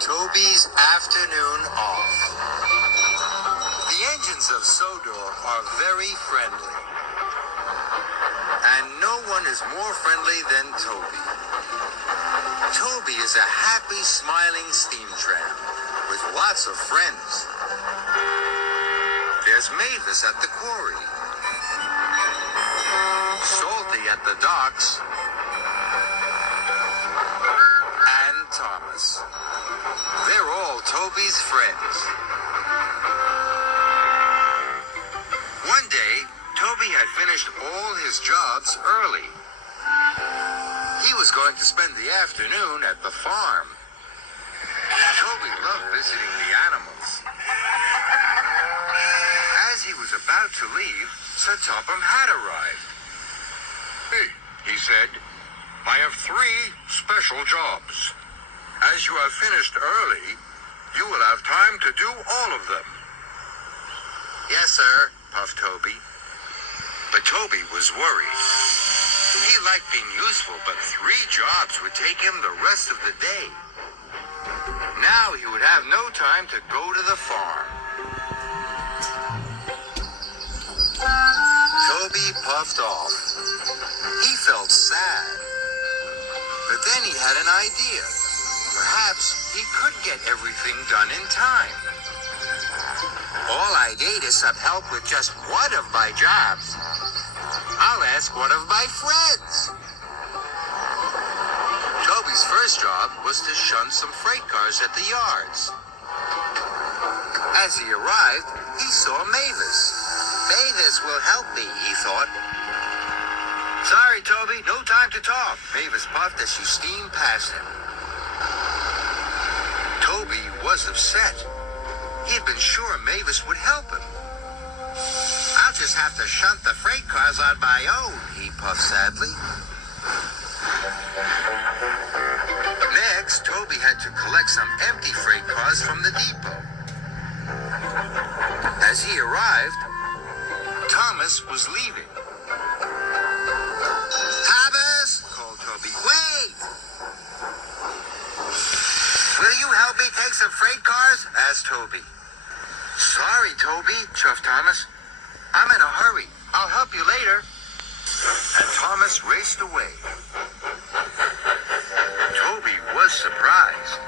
Toby's afternoon off. The engines of Sodor are very friendly. And no one is more friendly than Toby. Toby is a happy, smiling steam tram with lots of friends. There's Mavis at the quarry, Salty at the docks, and Thomas. They're all Toby's friends. One day, Toby had finished all his jobs early. He was going to spend the afternoon at the farm. Toby loved visiting the animals. As he was about to leave, Sir Topham had arrived. "Hey," he said, "I have 3 special jobs. As you have finished early, you will have time to do all of them." "Yes, sir," puffed Toby. But Toby was worried. He liked being useful, but 3 jobs would take him the rest of the day. Now he would have no time to go to the farm. Toby puffed off. He felt sad. But then he had an idea. Perhaps he could get everything done in time. "All I need is some help with just one of my jobs. I'll ask one of my friends." Toby's first job was to shun some freight cars at the yards. As he arrived, he saw Mavis. "Mavis will help me," he thought. "Sorry, Toby, no time to talk," Mavis puffed as she steamed past him. Toby was upset. He had been sure Mavis would help him. "I'll just have to shunt the freight cars on my own," he puffed sadly. Next, Toby had to collect some empty freight cars from the depot. As he arrived, Thomas was leaving. "Thomas," called Toby, "wait! Will you help me take some freight cars?" asked Toby. "Sorry, Toby," chuffed Thomas. "I'm in a hurry. I'll help you later." And Thomas raced away. Toby was surprised.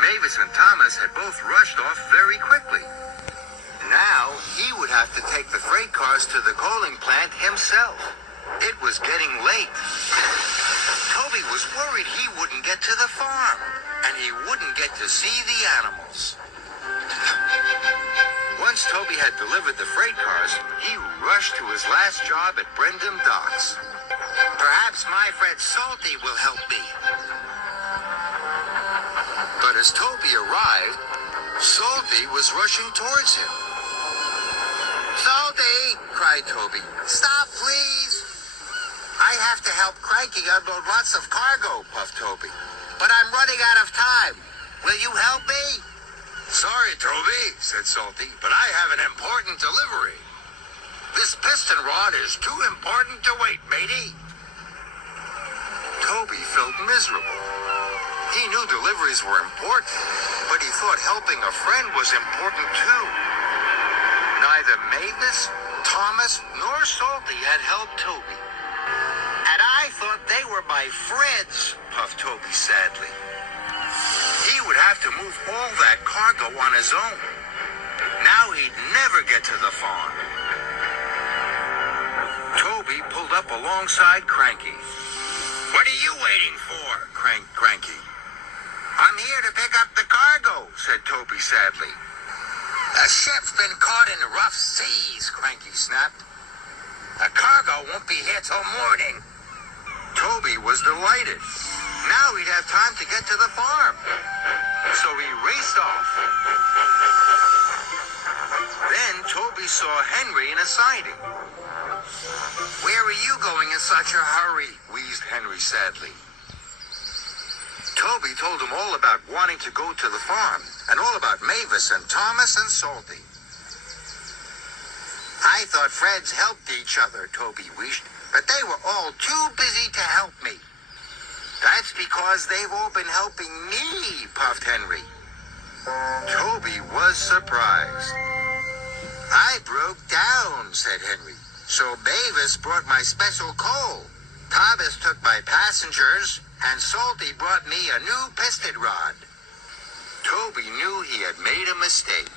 Mavis and Thomas had both rushed off very quickly. Now he would have to take the freight cars to the coaling plant himself. It was getting late. Toby was worried he wouldn't get to the farm, and he wouldn't get to see the animals. Once Toby had delivered the freight cars, he rushed to his last job at Brendam Docks. "Perhaps my friend Salty will help me." But as Toby arrived, Salty was rushing towards him. "Salty!" cried Toby. "Stop, please!" "I have to help Cranky unload lots of cargo," puffed Toby. "But I'm running out of time. Will you help me?" "Sorry, Toby," said Salty, "but I have an important delivery. This piston rod is too important to wait, matey." Toby felt miserable. He knew deliveries were important, but he thought helping a friend was important too. Neither Mavis, Thomas, nor Salty had helped Toby. "And I thought they were my friends," puffed Toby sadly. He would have to move all that cargo on his own. Now he'd never get to the farm. Toby pulled up alongside Cranky. "What are you waiting for?" cranked Cranky. "I'm here to pick up the cargo," said Toby sadly. "The ship's been caught in rough seas," Cranky snapped. "The cargo won't be here till morning." Toby was delighted. Now he'd have time to get to the farm. So he raced off. Then Toby saw Henry in a siding. "Where are you going in such a hurry?" wheezed Henry sadly. Toby told him all about wanting to go to the farm, and all about Mavis and Thomas and Salty. "I thought friends helped each other," Toby wished, "but they were all too busy to help me." "That's because they've all been helping me," puffed Henry. Toby was surprised. I broke down, said Henry, so Mavis brought my special coal. Thomas took my passengers, and Salty brought me a new piston rod. Toby knew he had made a mistake.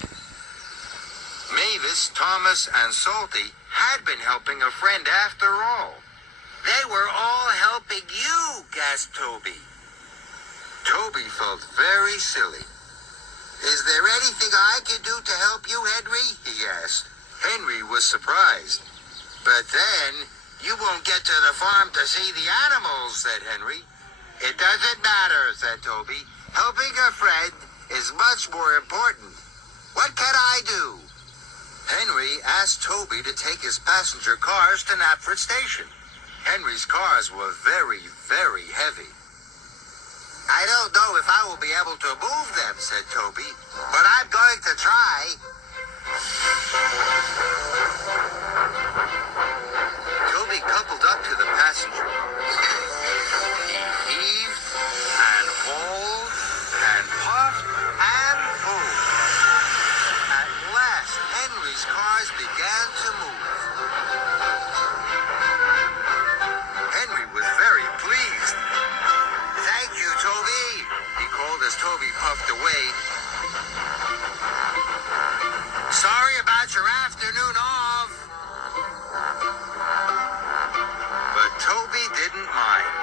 Mavis, Thomas, and Salty had been helping a friend after all. They were all helping you, gasped Toby. Toby felt very silly. Is there anything I can do to help you, Henry? He asked. Henry was surprised. But then, you won't get to the farm to see the animals, said Henry. It doesn't matter, said Toby. Helping a friend is much more important. What can I do? Henry asked Toby to take his passenger cars to Knapford Station. Henry's cars were very, very heavy. I don't know if I will be able to move them, said Toby, but I'm going to try. Toby coupled up to the passenger cars. He heaved and hauled and puffed and pulled. At last, Henry's cars began to move. Henry was very pleased. Thank you, Toby, he called as Toby puffed away. Sorry about your afternoon off. But Toby didn't mind.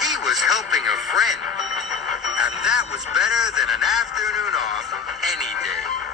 He was helping a friend, and that was better than an afternoon off any day.